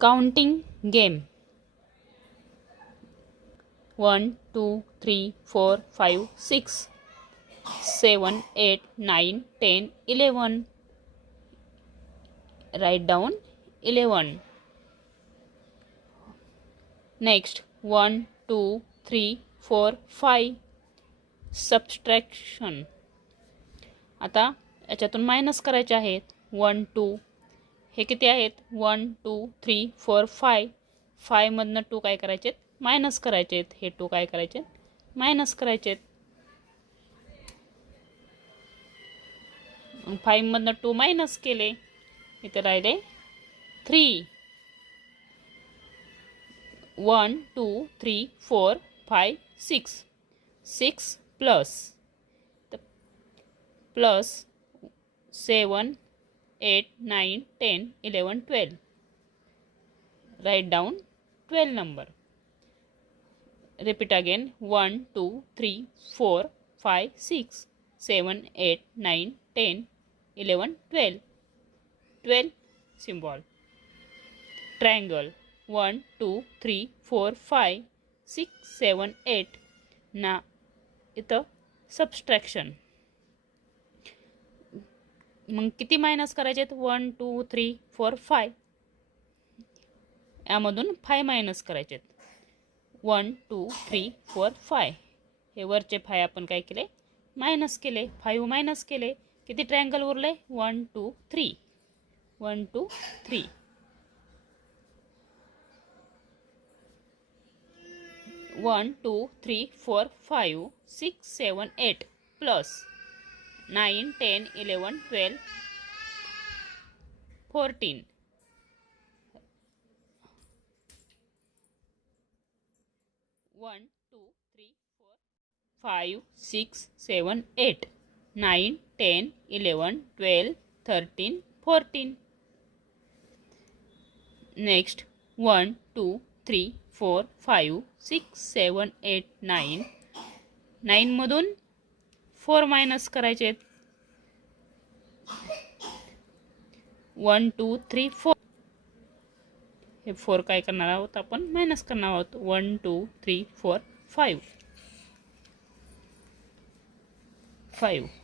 counting game 1 2 3 4 5 6 7 8 9 10 11 write down 11 next 1 2 3 4 5 subtraction आता याच्यातून minus करायचे आहेत 1 2 हे किती आहेत 1 2 3 4 5 5 मधनं 2 काय करायचे मायनस करायचे हे 2 काय करायचे मायनस करायचे 5 मधनं 2 मायनस केले इथे राहिले 3 1 2 3 4 5 6 6 plus 7 8 9 10 11 12 write down 12 number repeat again 1 2 3 4 5 6 7 8 9 10 11 12 12 symbol triangle 1 2 3 4 5 6 7 8 ना इथं सबट्रॅक्शन मग किती मायनस करायचे 1 2 3 4 5 यामधून 5 मायनस करायचे 1 2 3 4 5 हे वरचे 5 आपण काय केले मायनस केले 5 मायनस केले किती ट्रायंगल उरले 1 2 3 1 2 3 1 2 3 4 5 6 7 8 प्लस 9 10 11 12 14 1 2 3 4 5 6 7 8 9 10 11 12 13 14 next 1 2 3 4 5 6 7 8 9 9 मधून 4 मायनस करायचे 1 2 3 4 हे 4 काय करणार आहोत आपण मायनस करणार आहोत 1 2 3 4 5 5